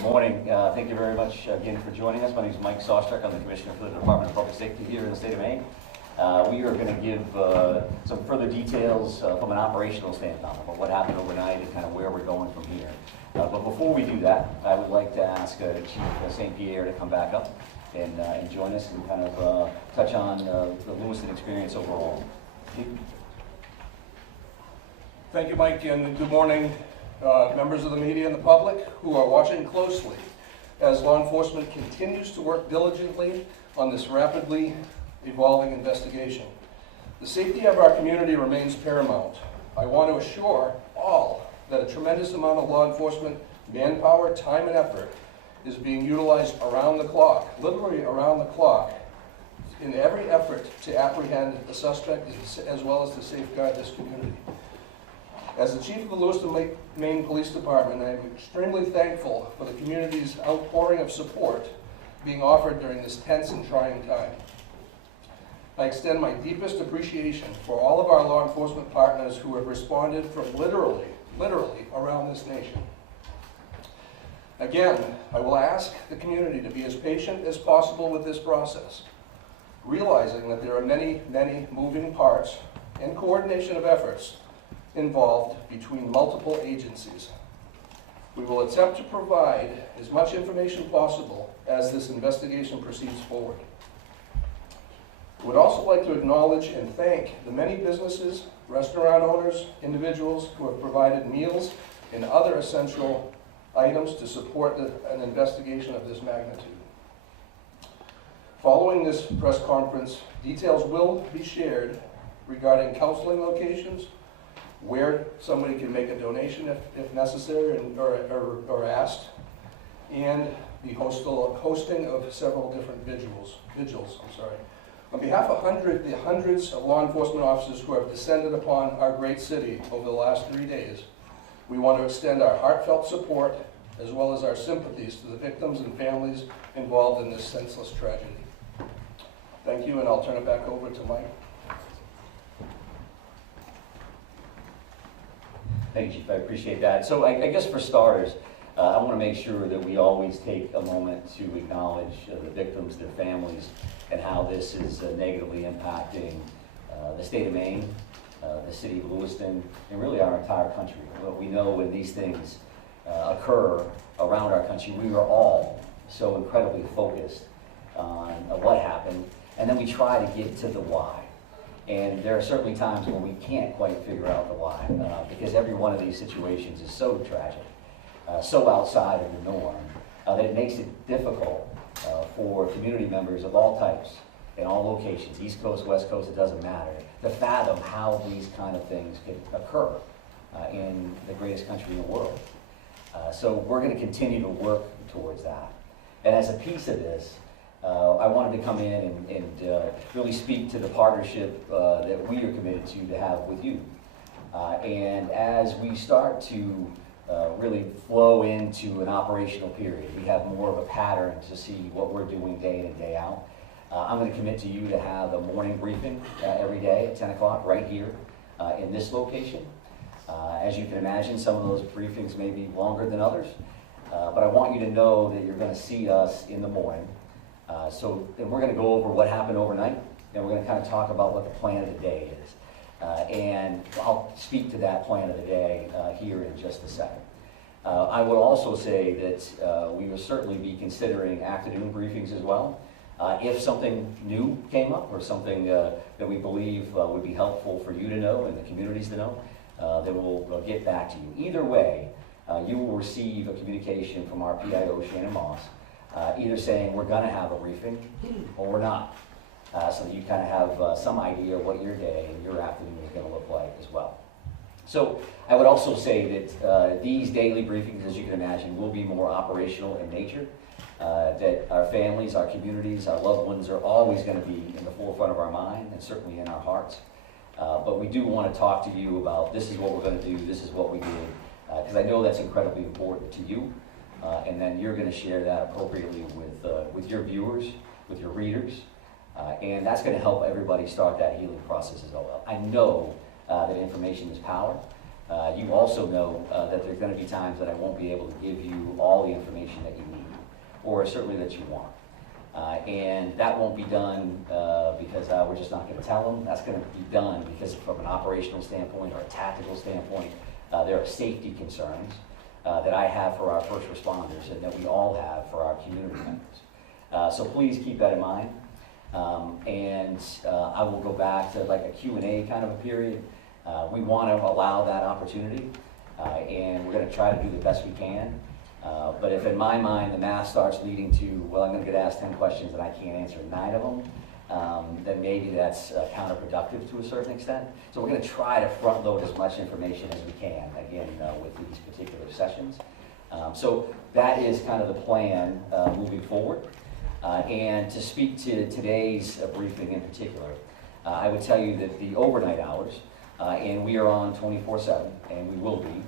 Good morning. Thank you very much again for joining us. My name is Mike Sawstruck. I'm the Commissioner for the Department of Public Safety here in the state of Maine. We are going to give some further details from an operational standpoint about what happened overnight and kind of where we're going from here. But before we do that, I would like to ask Chief St. Pierre to come back up and join us and kind of touch on the Lewiston experience overall. Chief? Thank you, Mike, and good morning, members of the media and the public who are watching closely as law enforcement continues to work diligently on this rapidly evolving investigation. The safety of our community remains paramount. I want to assure all that a tremendous amount of law enforcement manpower, time, and effort is being utilized around the clock, literally around the clock, in every effort to apprehend the suspect as well as to safeguard this community. As the Chief of the Lewiston, Maine Police Department, I am extremely thankful for the community's outpouring of support being offered during this tense and trying time. I extend my deepest appreciation for all of our law enforcement partners who have responded from literally around this nation. Again, I will ask the community to be as patient as possible with this process, realizing that there are many moving parts and coordination of efforts involved between multiple agencies. We will attempt to provide as much information possible as this investigation proceeds forward. I would also like to acknowledge and thank the many businesses, restaurant owners, individuals who have provided meals and other essential items to support an investigation of this magnitude. Following this press conference, details will be shared regarding counseling locations, where somebody can make a donation if necessary or asked, and the hosting of several different vigils. On behalf of the hundreds of law enforcement officers who have descended upon our great city over the last 3 days, we want to extend our heartfelt support as well as our sympathies to the victims and families involved in this senseless tragedy. Thank you, and I'll turn it back over to Mike. Thank you, Chief. I appreciate that. So I guess for starters, I want to make sure that we always take a moment to acknowledge the victims, their families, and how this is negatively impacting the state of Maine, the city of Lewiston, and really our entire country. Well, we know when these things occur around our country, we are all so incredibly focused on what happened, and then we try to get to the why. And there are certainly times when we can't quite figure out the why, because every one of these situations is so tragic, so outside of the norm, that it makes it difficult for community members of all types, in all locations, East Coast, West Coast, it doesn't matter, to fathom how these kind of things could occur in the greatest country in the world. So we're going to continue to work towards that. And as a piece of this, I wanted to come in and really speak to the partnership that we are committed to have with you. And as we start to really flow into an operational period, we have more of a pattern to see what we're doing day in and day out. I'm going to commit to you to have a morning briefing every day at 10 o'clock right here in this location. As you can imagine, some of those briefings may be longer than others, but I want you to know that you're going to see us in the morning. And we're going to go over what happened overnight, and we're going to kind of talk about what the plan of the day is. And I'll speak to that plan of the day here in just a second. I would also say that we will certainly be considering afternoon briefings as well. If something new came up or something that we believe would be helpful for you to know and the communities to know, then we'll get back to you. Either way, you will receive a communication from our PIO, Shannon Moss, either saying we're going to have a briefing or we're not, so that you kind of have some idea what your day and your afternoon is going to look like as well. So I would also say that these daily briefings, as you can imagine, will be more operational in nature, that our families, our communities, our loved ones are always going to be in the forefront of our mind and certainly in our hearts. But we do want to talk to you about this is what we're going to do, this is what we did, because I know that's incredibly important to you. And then you're going to share that appropriately with your viewers, with your readers, and that's going to help everybody start that healing process as well. I know that information is power, You also know that there's going to be times that I won't be able to give you all the information that you need, or certainly that you want. And that won't be done because we're just not going to tell them. That's going to be done because from an operational standpoint or a tactical standpoint, there are safety concerns that I have for our first responders and that we all have for our community members. So please keep that in mind. I will go back to like a Q&A kind of a period. We want to allow that opportunity, and we're going to try to do the best we can. But if in my mind the math starts leading to, well, I'm going to get asked 10 questions and I can't answer 9 of them, then maybe that's counterproductive to a certain extent. So we're going to try to front load as much information as we can, again, with these particular sessions. So that is kind of the plan moving forward. And to speak to today's briefing in particular, I would tell you that the overnight hours, and we are on 24/7, and we will be,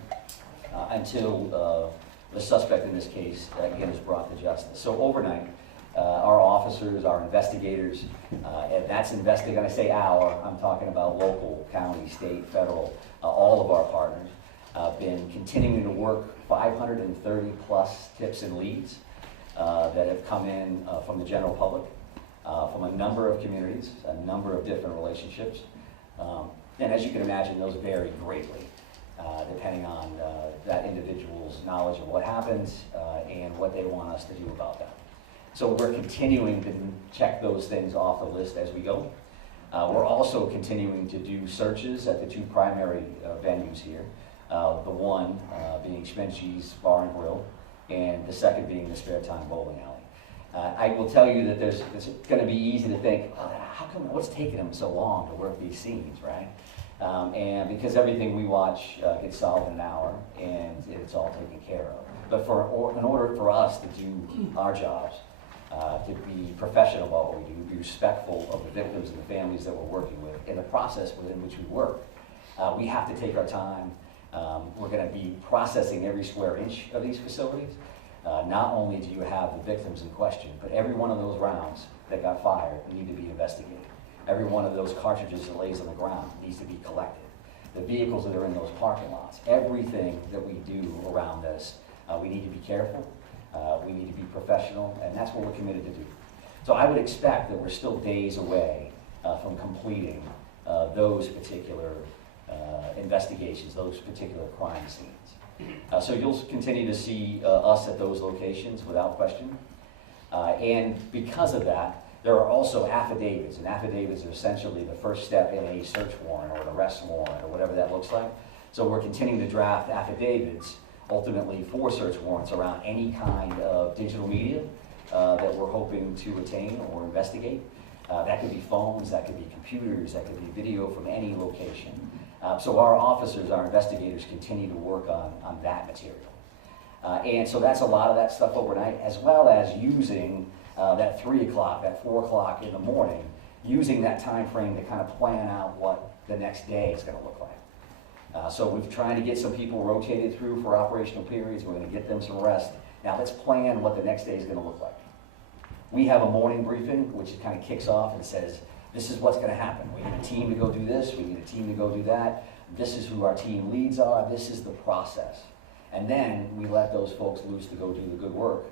until the suspect in this case, again, is brought to justice. So overnight, our officers, our investigators, and that's investigating, when I say our, I'm talking about local, county, state, federal, all of our partners, been continuing to work 530 plus tips and leads that have come in from the general public, from a number of communities, a number of different relationships. And as you can imagine, those vary greatly, depending on that individual's knowledge of what happens and what they want us to do about that. So we're continuing to check those things off the list as we go. We're also continuing to do searches at the 2 primary venues here. The one being Schmenschie's Bar and Grill, and the second being the Spare Time Bowling Alley. I will tell you that it's going to be easy to think, how come, what's taking them so long to work these scenes, right? And because everything we watch gets solved in an hour, and it's all taken care of. But in order for us to do our jobs, to be professional about what we do, be respectful of the victims and the families that we're working with, in the process within which we work, we have to take our time. We're going to be processing every square inch of these facilities. Not only do you have the victims in question, but every one of those rounds that got fired need to be investigated. Every one of those cartridges that lays on the ground needs to be collected. The vehicles that are in those parking lots, everything that we do around this, we need to be careful, we need to be professional, and that's what we're committed to do. So I would expect that we're still days away from completing those particular investigations, those particular crime scenes. So you'll continue to see us at those locations without question. And because of that, there are also affidavits, and affidavits are essentially the first step in a search warrant or an arrest warrant or whatever that looks like. So we're continuing to draft affidavits, ultimately for search warrants around any kind of digital media that we're hoping to attain or investigate. That could be phones, that could be computers, that could be video from any location. So our officers, our investigators continue to work on that material. And so that's a lot of that stuff overnight, as well as using that 3 o'clock, that 4 o'clock in the morning, using that time frame to kind of plan out what the next day is going to look like. So we're trying to get some people rotated through for operational periods. We're going to get them some rest. Now let's plan what the next day is going to look like. We have a morning briefing, which kind of kicks off and says, this is what's going to happen. We need a team to go do this. We need a team to go do that. This is who our team leads are. This is the process. And then we let those folks loose to go do the good work.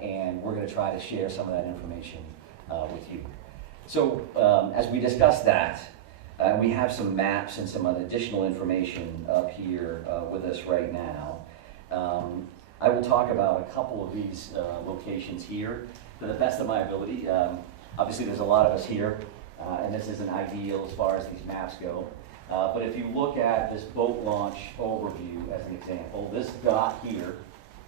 And we're going to try to share some of that information with you. So as we discuss that, we have some maps and some additional information up here with us right now. I will talk about a couple of these locations here to the best of my ability. Obviously, there's a lot of us here, and this isn't ideal as far as these maps go. But if you look at this boat launch overview as an example, this dot here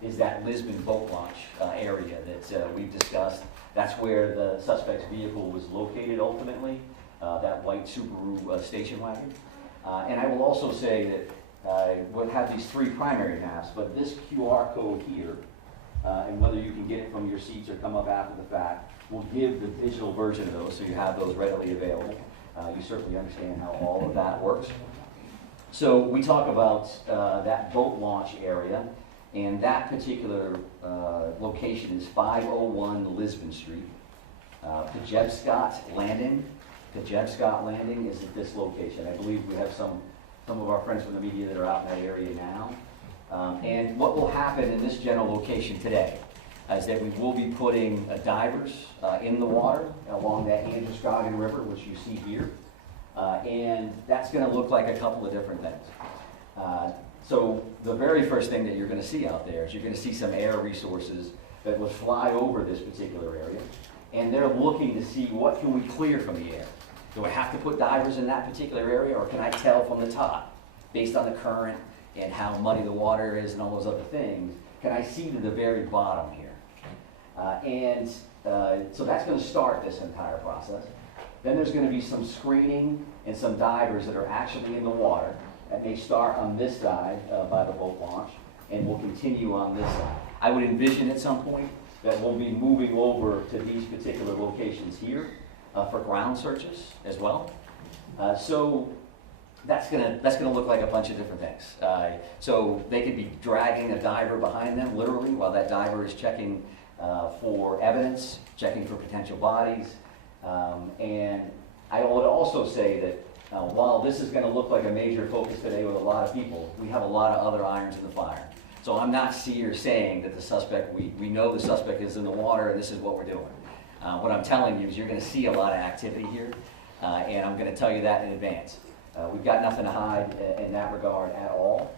is that Lisbon boat launch area that we've discussed. That's where the suspect's vehicle was located ultimately, that white Subaru station wagon. And I will also say that we'll have these 3 primary maps, but this QR code here, and whether you can get it from your seats or come up after the fact, will give the digital version of those so you have those readily available. You certainly understand how all of that works. So we talk about that boat launch area, and that particular location is 501 Lisbon Street. Pejebscott Landing is at this location. I believe we have some some of our friends from the media that are out in that area now. And what will happen in this general location today is that we will be putting divers in the water along that Androscoggin River, which you see here. And that's going to look like a couple of different things. So the very first thing that you're going to see out there is you're going to see some air resources that will fly over this particular area. And they're looking to see what can we clear from the air. Do I have to put divers in that particular area, or can I tell from the top, based on the current and how muddy the water is and all those other things, can I see to the very bottom here? So that's going to start this entire process. Then there's going to be some screening and some divers that are actually in the water that may start on this side by the boat launch and will continue on this side. I would envision at some point that we'll be moving over to these particular locations here for ground searches as well. So that's gonna look like a bunch of different things. So they could be dragging a diver behind them, literally, while that diver is checking for evidence, checking for potential bodies. And I would also say that while this is gonna look like a major focus today with a lot of people, we have a lot of other irons in the fire. So I'm not here saying that the suspect, we know the suspect is in the water and this is what we're doing. What I'm telling you is you're gonna see a lot of activity here, and I'm gonna tell you that in advance. We've got nothing to hide in that regard at all.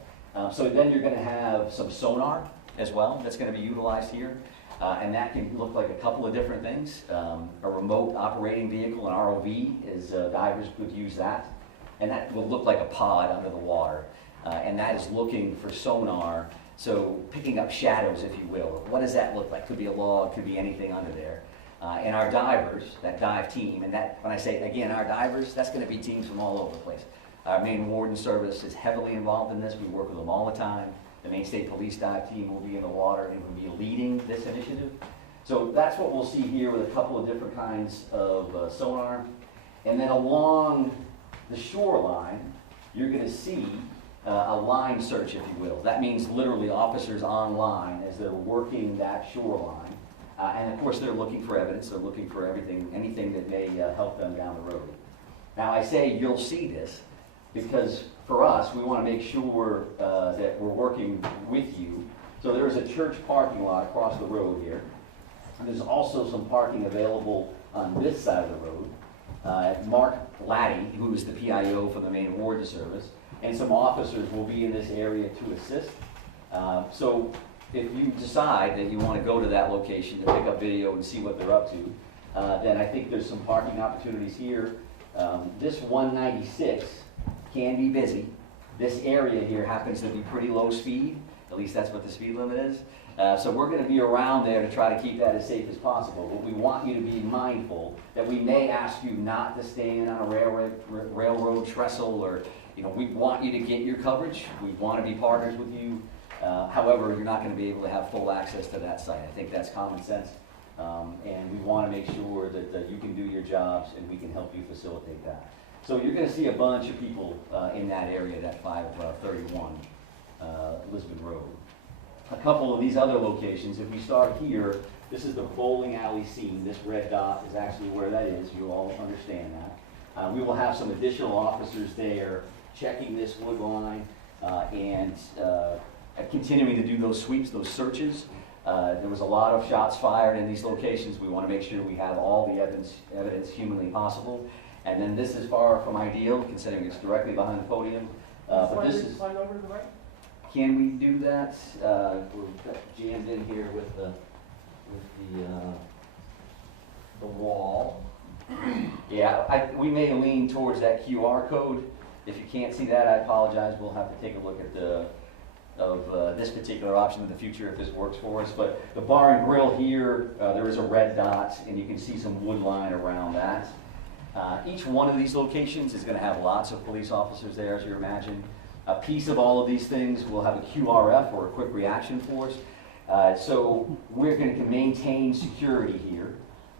So then you're gonna have some sonar as well that's gonna be utilized here. And that can look like a couple of different things. A remote operating vehicle, an ROV, is divers could use that. And that will look like a pod under the water. And that is looking for sonar, so picking up shadows, if you will. What does that look like? Could be a log, could be anything under there. And our divers, that dive team, and that, when I say, again, our divers, that's gonna be teams from all over the place. Our Maine Warden Service is heavily involved in this. We work with them all the time. The Maine State Police dive team will be in the water and will be leading this initiative. So that's what we'll see here with a couple of different kinds of sonar. And then along the shoreline, you're gonna see a line search, if you will. That means literally officers on line as they're working that shoreline. And of course, they're looking for evidence. They're looking for anything that may help them down the road. Now, I say you'll see this because for us, we want to make sure that we're working with you. So there is a church parking lot across the road here. And there's also some parking available on this side of the road. Mark Laddie, who is the PIO for the Maine Warden Service, and some officers will be in this area to assist. So if you decide that you want to go to that location to pick up video and see what they're up to, then I think there's some parking opportunities here. This 196 can be busy. This area here happens to be pretty low speed. At least that's what the speed limit is. So we're going to be around there to try to keep that as safe as possible. But we want you to be mindful that we may ask you not to stand on a railroad trestle, or we want you to get your coverage. We want to be partners with you. However, you're not going to be able to have full access to that site. I think that's common sense. And we want to make sure that you can do your jobs and we can help you facilitate that. So you're going to see a bunch of people in that area, that 531 Lisbon Road. A couple of these other locations, if we start here, this is the bowling alley scene. This red dot is actually where that is. You all understand that. We will have some additional officers there checking this wood line and continuing to do those sweeps, those searches. There was a lot of shots fired in these locations. We want to make sure we have all the evidence humanly possible. And then this is far from ideal, considering it's directly behind the podium. But this is. Slide over to the right. Can we do that? We're jammed in here with the wall. Yeah, we may lean towards that QR code. If you can't see that, I apologize. We'll have to take a look at this particular option in the future if this works for us. But the bar and grill here, there is a red dot, and you can see some wood line around that. Each one of these locations is going to have lots of police officers there, as you imagine. A piece of all of these things will have a QRF, or a quick reaction force. So we're going to maintain security here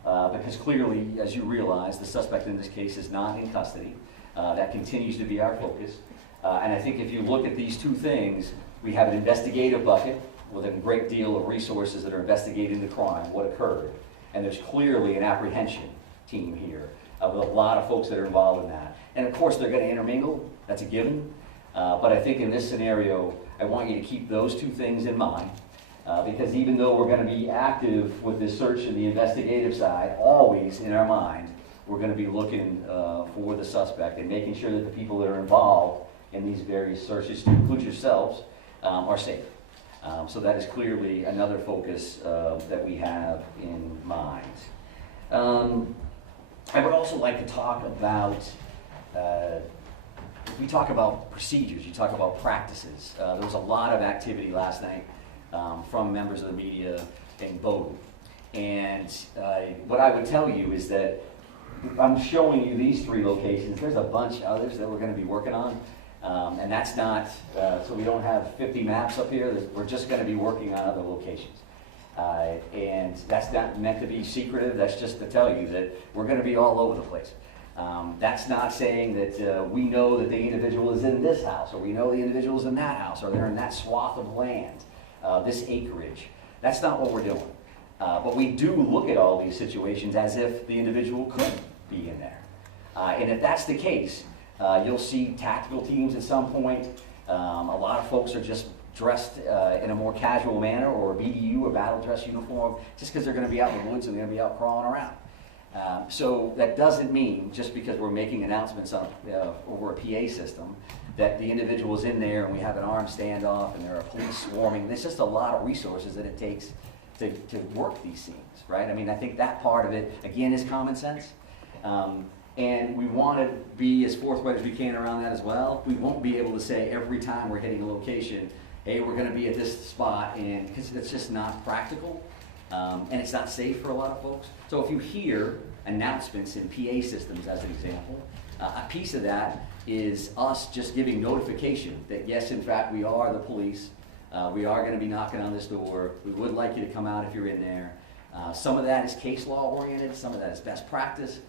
because clearly, as you realize, the suspect in this case is not in custody. That continues to be our focus. And I think if you look at these two things, we have an investigative bucket with a great deal of resources that are investigating the crime, what occurred. And there's clearly an apprehension team here with a lot of folks that are involved in that. And of course, they're going to intermingle. That's a given. But I think in this scenario, I want you to keep those two things in mind. Because even though we're going to be active with this search and the investigative side, always in our mind, we're going to be looking for the suspect and making sure that the people that are involved in these various searches, to include yourselves, are safe. So that is clearly another focus that we have in mind. I would also like to talk about, we talk about procedures, you talk about practices. There was a lot of activity last night from members of the media in Bowdoin. And what I would tell you is that I'm showing you these 3 locations. There's a bunch of others that we're going to be working on. And that's not, so we don't have 50 maps up here. We're just going to be working on other locations. And that's not meant to be secretive. That's just to tell you that we're going to be all over the place. That's not saying that we know that the individual is in this house, or we know the individual is in that house, or they're in that swath of land, this acreage. That's not what we're doing. But we do look at all these situations as if the individual could be in there. And if that's the case, you'll see tactical teams at some point. A lot of folks are just dressed in a more casual manner, or a BDU, or battle dress uniform, just because they're going to be out in the woods and they're going to be out crawling around. So that doesn't mean, just because we're making announcements on, over a PA system, that the individual is in there and we have an armed standoff and there are police swarming. There's just a lot of resources that it takes to work these scenes, right? I mean, I think that part of it, again, is common sense. And we want to be as forthright as we can around that as well. We won't be able to say every time we're hitting a location, hey, we're going to be at this spot, and because it's just not practical, and it's not safe for a lot of folks. So if you hear announcements in PA systems, as an example, a piece of that is us just giving notification that yes, in fact, we are the police. We are going to be knocking on this door. We would like you to come out if you're in there. Some of that is case law oriented. Some of that is best practice.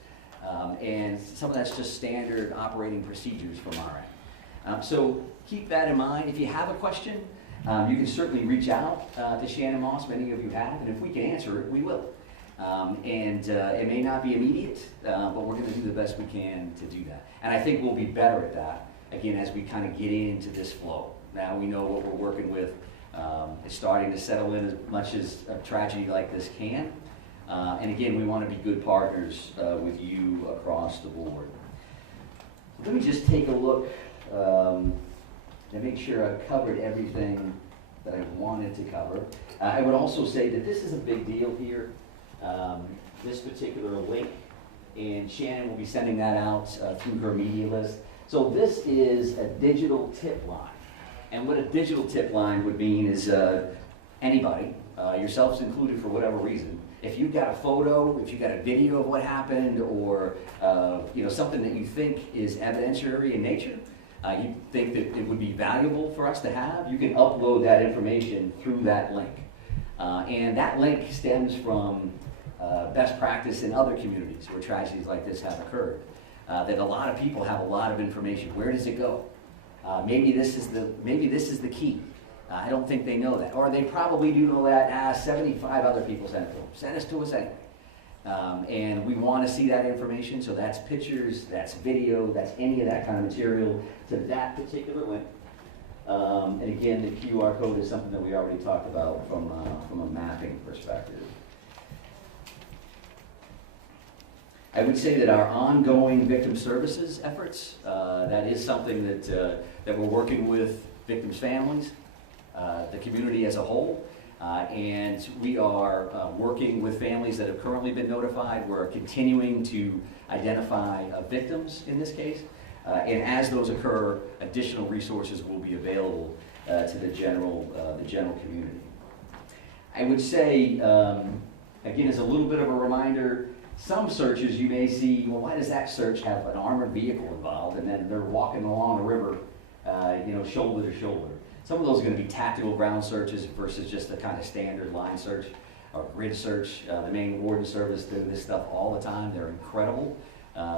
And some of that's just standard operating procedures from our end. So keep that in mind. If you have a question, you can certainly reach out to Shannon Moss. Many of you have, and if we can answer it, we will. And it may not be immediate, but we're going to do the best we can to do that. And I think we'll be better at that, again, as we kind of get into this flow. Now we know what we're working with. It's starting to settle in as much as a tragedy like this can. And again, we want to be good partners with you across the board. Let me just take a look and make sure I've covered everything that I wanted to cover. I would also say that this is a big deal here, this particular link, and Shannon will be sending that out through her media list. So this is a digital tip line. And what a digital tip line would mean is anybody, yourselves included for whatever reason, if you've got a photo, if you've got a video of what happened, or something that you think is evidentiary in nature, you think that it would be valuable for us to have, you can upload that information through that link. And that link stems from best practice in other communities where tragedies like this have occurred. That a lot of people have a lot of information. Where does it go? Maybe this is the key. I don't think they know that. Or they probably do know that. 75 other people sent it to them. Send us to us anyway. And we want to see that information, so that's pictures, that's video, that's any of that kind of material to that particular link. And again, the QR code is something that we already talked about from a mapping perspective. I would say that our ongoing victim services efforts, that is something that we're working with victims' families, the community as a whole, and we are working with families that have currently been notified. We're continuing to identify victims in this case, and as those occur, additional resources will be available to the general community. I would say, again, as a little bit of a reminder, some searches you may see, well, why does that search have an armored vehicle involved, and then they're walking along a river, shoulder to shoulder. Some of those are going to be tactical ground searches versus just a kind of standard line search or grid search. The Maine Warden Service do this stuff all the time. They're incredible,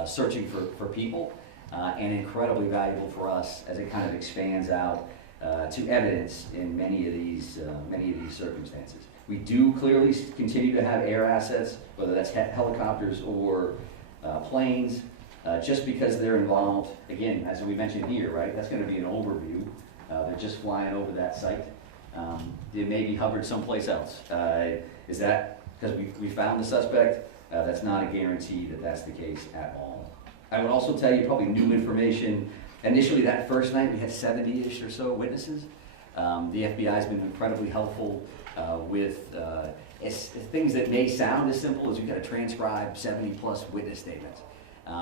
searching for people, and incredibly valuable for us as it kind of expands out to evidence in many of these circumstances. We do clearly continue to have air assets, whether that's helicopters or planes, just because they're involved, again, as we mentioned here, right, that's going to be an overview. They're just flying over that site. They may be hovered someplace else. Is that because we found the suspect? That's not a guarantee that that's the case at all. I would also tell you probably new information. Initially, that first night, we had 70-ish or so witnesses. The FBI has been incredibly helpful with things that may sound as simple as you've got to transcribe 70-plus witness statements.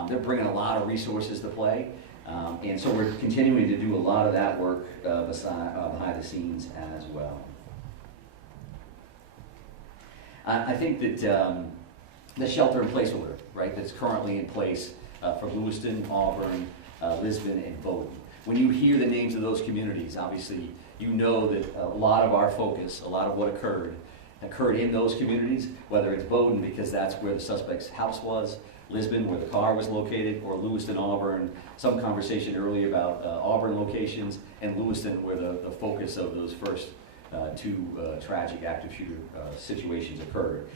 They're bringing a lot of resources to play, and so we're continuing to do a lot of that work behind the scenes as well. I think that the shelter-in-place order, right, that's currently in place for Lewiston, Auburn, Lisbon, and Bowdoin. When you hear the names of those communities, obviously, you know that a lot of our focus, a lot of what occurred in those communities, whether it's Bowdoin because that's where the suspect's house was, Lisbon where the car was located, or Lewiston, Auburn, some conversation earlier about Auburn locations, and Lewiston where the focus of those first two tragic active shooter situations occurred.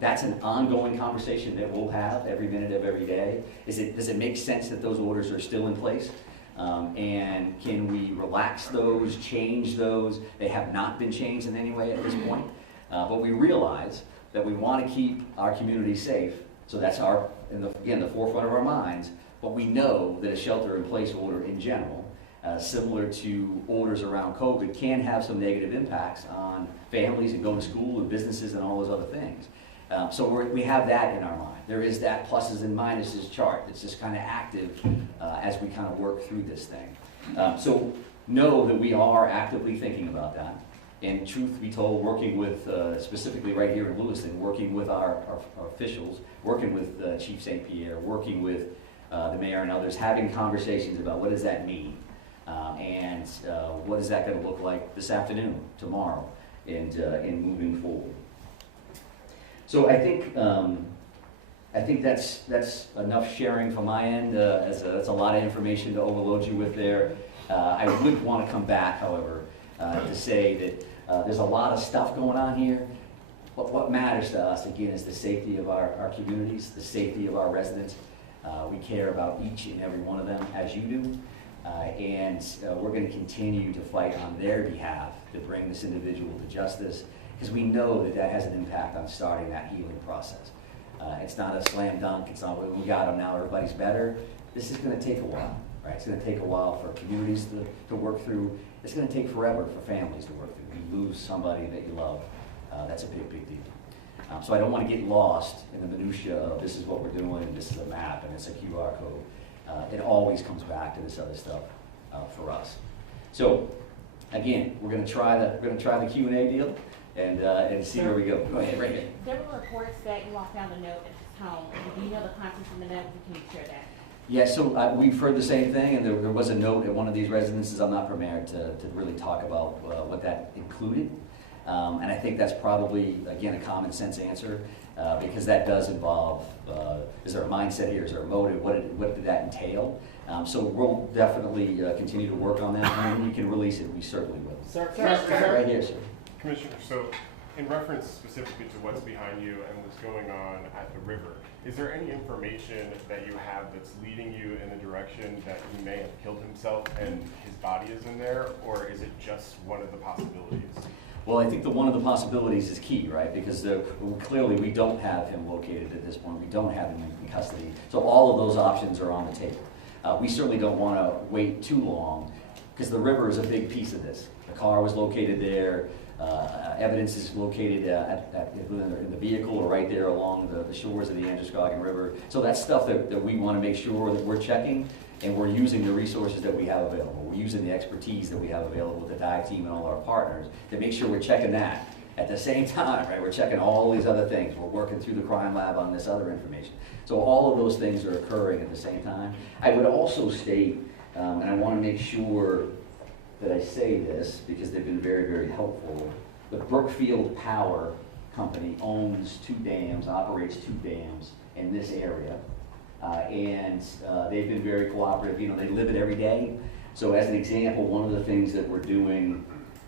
That's an ongoing conversation that we'll have every minute of every day. Does it make sense that those orders are still in place? And can we relax those, change those? They have not been changed in any way at this point. But we realize that we want to keep our community safe. So that's again, the forefront of our minds. But we know that a shelter-in-place order in general, similar to orders around COVID, can have some negative impacts on families and going to school and businesses and all those other things. So we have that in our mind. There is that pluses and minuses chart that's just kind of active as we kind of work through this thing. So know that we are actively thinking about that. And truth be told, working with, specifically right here in Lewiston, working with our officials, working with Chief St. Pierre, working with the mayor and others, having conversations about what does that mean, and what is that going to look like this afternoon, tomorrow, and moving forward. So I think that's enough sharing from my end. That's a lot of information to overload you with there. I would want to come back, however, to say that there's a lot of stuff going on here. But what matters to us, again, is the safety of our communities, the safety of our residents. We care about each and every one of them, as you do. And we're going to continue to fight on their behalf to bring this individual to justice, because we know that that has an impact on starting that healing process. It's not a slam dunk. It's not, we got them now, everybody's better. This is going to take a while, right? It's going to take a while for communities to work through. It's going to take forever for families to work through. You lose somebody that you love. That's a big, big deal. So I don't want to get lost in the minutia of this is what we're doing, and this is a map, and it's a QR code. It always comes back to this other stuff for us. So again, we're going to try the Q&A deal and see where we go. Go ahead, right here. There were reports that you all found a note at his home. Do you know the contents of the note? Can you share that? Yeah, so we've heard the same thing, and there was a note at one of these residences. I'm not prepared to really talk about what that included. And I think that's probably, again, a common sense answer, because that does involve, is there a mindset here, is there a motive, what did that entail? So we'll definitely continue to work on that, and when we can release it, we certainly will. Sir, Right here, sir. Commissioner, so in reference specifically to what's behind you and what's going on at the river, is there any information that you have that's leading you in the direction that he may have killed himself and his body is in there, or is it just one of the possibilities? Well, I think one of the possibilities is key, right? Because clearly we don't have him located at this point. We don't have him in custody. So all of those options are on the table. We certainly don't want to wait too long, because the river is a big piece of this. The car was located there. Evidence is located in the vehicle or right there along the shores of the Androscoggin River. So that's stuff that we want to make sure that we're checking, and we're using the resources that we have available. We're using the expertise that we have available with the dive team and all our partners to make sure we're checking that. At the same time, right, we're checking all these other things. We're working through the crime lab on this other information. So all of those things are occurring at the same time. I would also state, and I want to make sure that I say this because they've been very, very helpful. The Brookfield Power Company owns 2 dams, operates 2 dams in this area. And they've been very cooperative. You know, they live it every day. So as an example, one of the things that we're doing,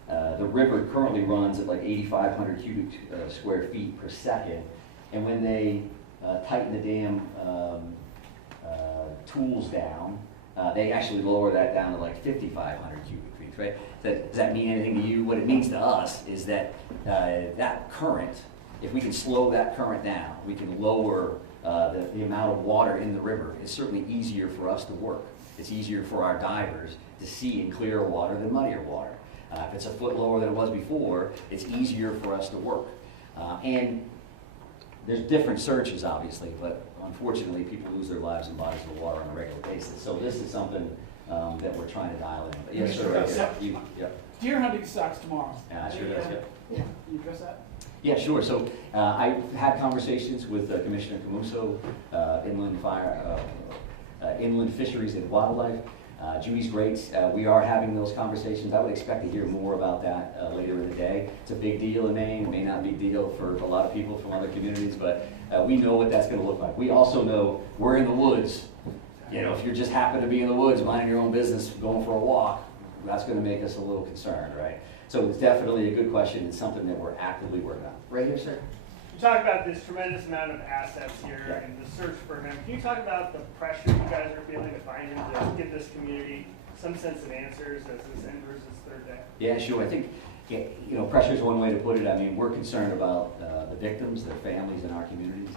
the river currently runs at like 8,500 cubic square feet per second. And when they tighten the dam tools down, they actually lower that down to like 5,500 cubic feet, right? Does that mean anything to you? What it means to us is that that current, if we can slow that current down, we can lower the amount of water in the river. It's certainly easier for us to work. It's easier for our divers to see in clearer water than muddier water. If it's a foot lower than it was before, it's easier for us to work. And there's different searches, obviously, but unfortunately, people lose their lives in bodies of water on a regular basis. So this is something that we're trying to dial in. But yes, sir. Right here. Yeah. Deer hunting starts tomorrow. Yeah, sure does. Yeah. Yeah, can you address that? Yeah, sure. So I've had conversations with Commissioner Camuso, Inland Fisheries and Wildlife. Judy's great. We are having those conversations. I would expect to hear more about that later in the day. It's a big deal in Maine. It may not be a big deal for a lot of people from other communities, but we know what that's going to look like. We also know we're in the woods. You know, if you just happen to be in the woods, minding your own business, going for a walk, that's going to make us a little concerned, right? So it's definitely a good question. It's something that we're actively working on. Right here, sir. You talk about this tremendous amount of assets here and the search for him. Can you talk about the pressure you guys are feeling to find him, to give this community some sense of answers as this enters its third day? Yeah, sure. I think, you know, pressure is one way to put it. I mean, we're concerned about the victims, their families, and our communities.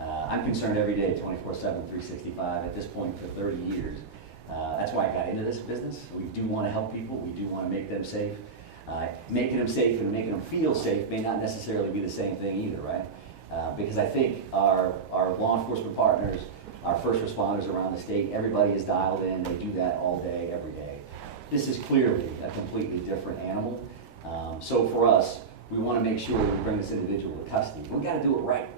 I'm concerned every day, 24/7, 365, at this point for 30 years. That's why I got into this business. We do want to help people. We do want to make them safe. Making them safe and making them feel safe may not necessarily be the same thing either, right? Because I think our law enforcement partners, our first responders around the state, everybody is dialed in. They do that all day, every day. This is clearly a completely different animal. So for us, we want to make sure that we bring this individual to custody. We got to do it right.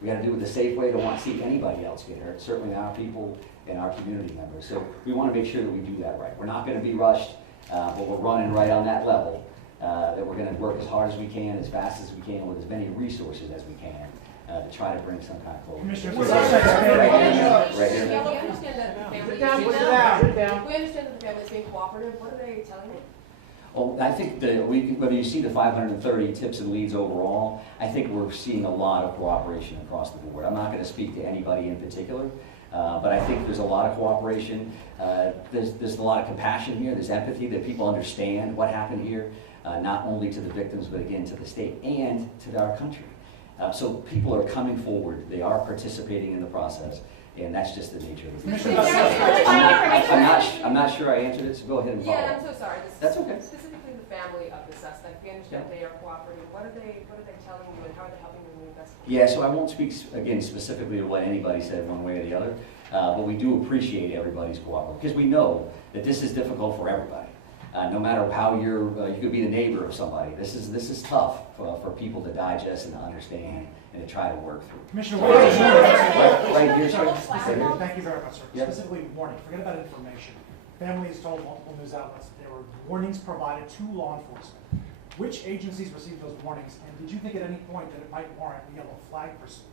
We got to do it the safe way. Don't want to see anybody else get hurt, certainly our people and our community members. So we want to make sure that we do that right. We're not going to be rushed, but we're running right on that level. That we're going to work as hard as we can, as fast as we can, with as many resources as we can to try to bring some kind of closure. We understand that the family is being cooperative. What are they telling you? Well, I think whether you see the 530 tips and leads overall, I think we're seeing a lot of cooperation across the board. I'm not going to speak to anybody in particular, but I think there's a lot of cooperation. There's a lot of compassion here. There's empathy that people understand what happened here. Not only to the victims, but again to the state and to our country. So people are coming forward, they are participating in the process, and that's just the nature of it. I'm not sure I answered it, so go ahead and follow. Yeah, I'm so sorry. That's okay. Specifically the family of the suspect, we understand they are cooperating. What are they telling you and how are they helping you in the investigation? Yeah, so I won't speak again specifically to what anybody said one way or the other, but we do appreciate everybody's cooperation, because we know that this is difficult for everybody. No matter how you could be the neighbor of somebody. This is tough for people to digest and to understand and to try to work through. Commissioner, right here, sir. Thank you very much, sir. Yep. Specifically, warning. Forget about information. Families told multiple news outlets that there were warnings provided to law enforcement. Which agencies received those warnings, and did you think at any point that it might warrant a yellow flag pursuit?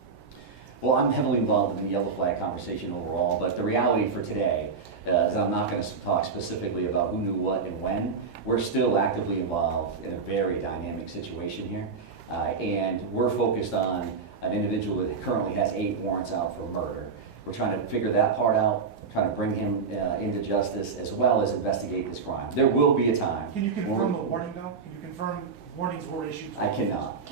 Well, I'm heavily involved in the yellow flag conversation overall, but the reality for today is I'm not going to talk specifically about who knew what and when. We're still actively involved in a very dynamic situation here, and we're focused on an individual that currently has 8 warrants out for murder. We're trying to figure that part out, trying to bring him into justice, as well as investigate this crime. There will be a time. Can you confirm the warning, though? Can you confirm warnings were issued? I cannot.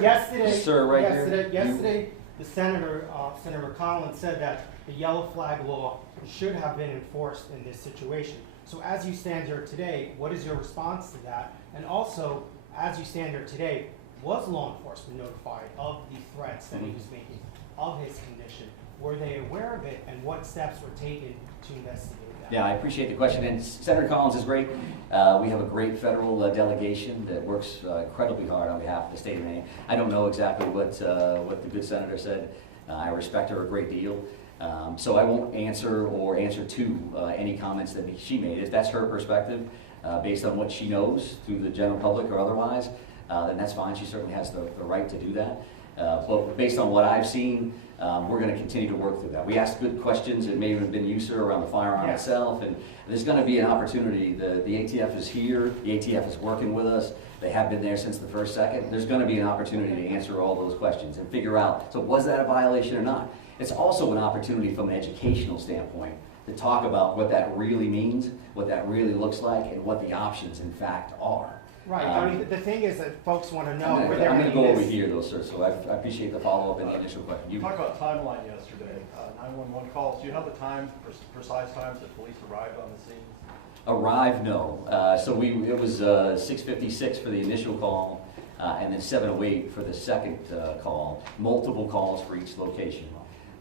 Yesterday, the Senator Collins said that the yellow flag law should have been enforced in this situation. So as you stand here today, what is your response to that? And also, as you stand here today, was law enforcement notified of the threats that he was making, of his condition? Were they aware of it, and what steps were taken to investigate that? Yeah, I appreciate the question, and Senator Collins is great. We have a great federal delegation that works incredibly hard on behalf of the state of Maine. I don't know exactly what the good senator said. I respect her a great deal. So I won't answer to any comments that she made. If that's her perspective, based on what she knows through the general public or otherwise, then that's fine. She certainly has the right to do that. But based on what I've seen, we're going to continue to work through that. We asked good questions. It may have been you, sir, around the firearm itself, and there's going to be an opportunity. The ATF is here. The ATF is working with us. They have been there since the first second. There's going to be an opportunity to answer all those questions and figure out, so was that a violation or not? It's also an opportunity from an educational standpoint to talk about what that really means, what that really looks like, and what the options in fact are. Right, I mean, the thing is that folks want to know I'm where they're going to go over this. here though, sir, so I appreciate the follow-up and the initial question. You talked about timeline yesterday, 911 calls. Do you have the time, precise times that police arrived on the scene? Arrive, no. So it was 6:56 for the initial call, and then 7:08 for the second call. Multiple calls for each location.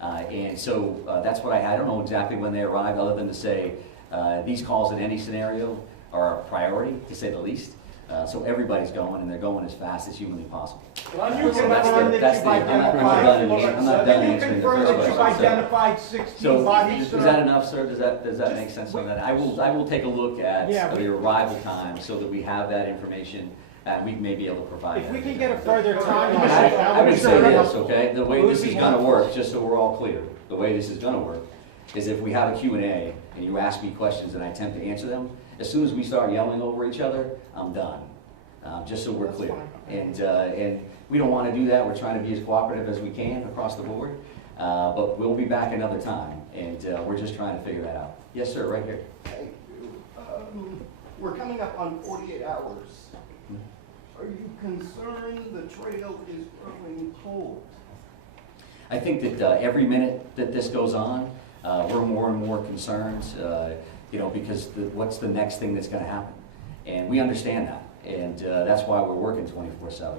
And so that's what I had. I don't know exactly when they arrived, other than to say these calls in any scenario are a priority, to say the least. So everybody's going, and they're going as fast as humanly possible. Can you So that's confirm the- that you've I'm not done Can you answering the confirm first that you've question. identified 16 So bodies, is sir? that enough, sir? Does that make sense on that? I will take a look at Yeah, the arrival time so that we have that information, and we may be able to provide If that. we can get a further timeline. I would say this, okay? The way Would this be is gonna helpful. work, just so we're all clear, the way this is gonna work is if we have a Q&A and you ask me questions and I attempt to answer them, as soon as we start yelling over each other, I'm done. Just so we're That's clear. fine. And we don't wanna do that. We're trying to be as cooperative as we can across the board. But we'll be back another time, and we're just trying to figure that out. Yes, sir, right here. Thank you. We're coming up on 48 hours. Are you concerned the trail is growing cold? I think that every minute that this goes on, we're more and more concerned, because what's the next thing that's going to happen? And we understand that. And that's why we're working 24/7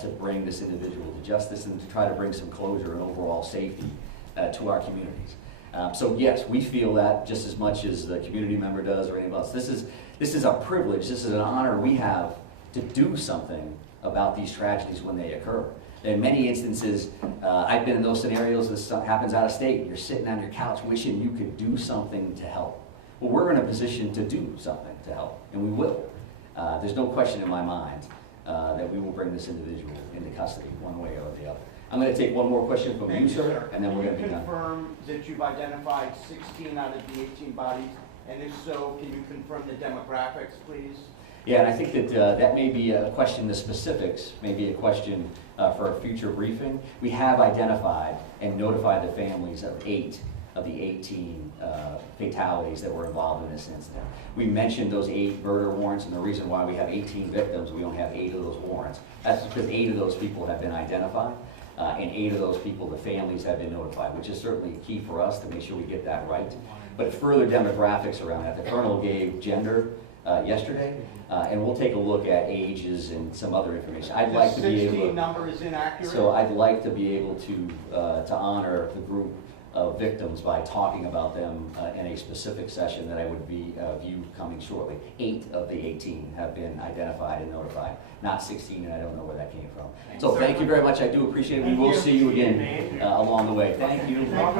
to bring this individual to justice and to try to bring some closure and overall safety to our communities. So yes, we feel that just as much as the community member does or anyone else. This is a privilege. This is an honor we have to do something about these tragedies when they occur. In many instances, I've been in those scenarios. This happens out of state. You're sitting on your couch wishing you could do something to help. Well, we're in a position to do something to help, and we will. There's no question in my mind that we will bring this individual into custody one way or the other. I'm going to take one more question from Thank you, you, sir, and then we're going to be Can you done. confirm that you've identified 16 out of the 18 bodies? And if so, can you confirm the demographics, please? Yeah, and I think that that may be a question, the specifics may be a question for a future briefing. We have identified and notified the families of 8 of the 18 fatalities that were involved in this incident. We mentioned those 8 murder warrants, and the reason why we have 18 victims, we don't have 8 of those warrants. That's because 8 of those people have been identified, and 8 of those people, the families have been notified, which is certainly key for us to make sure we get that right. But further demographics around that, the colonel gave gender yesterday, and we'll take a look at ages and some other information. I'd like to be The able 16 to, number is inaccurate? so I'd like to be able to honor the group of victims by talking about them in a specific session that I would view coming shortly. 8 of the 18 have been identified and notified, not 16, and I don't know where that came from. So thank you very much. I do appreciate it. We will see you again along the way. Thank you.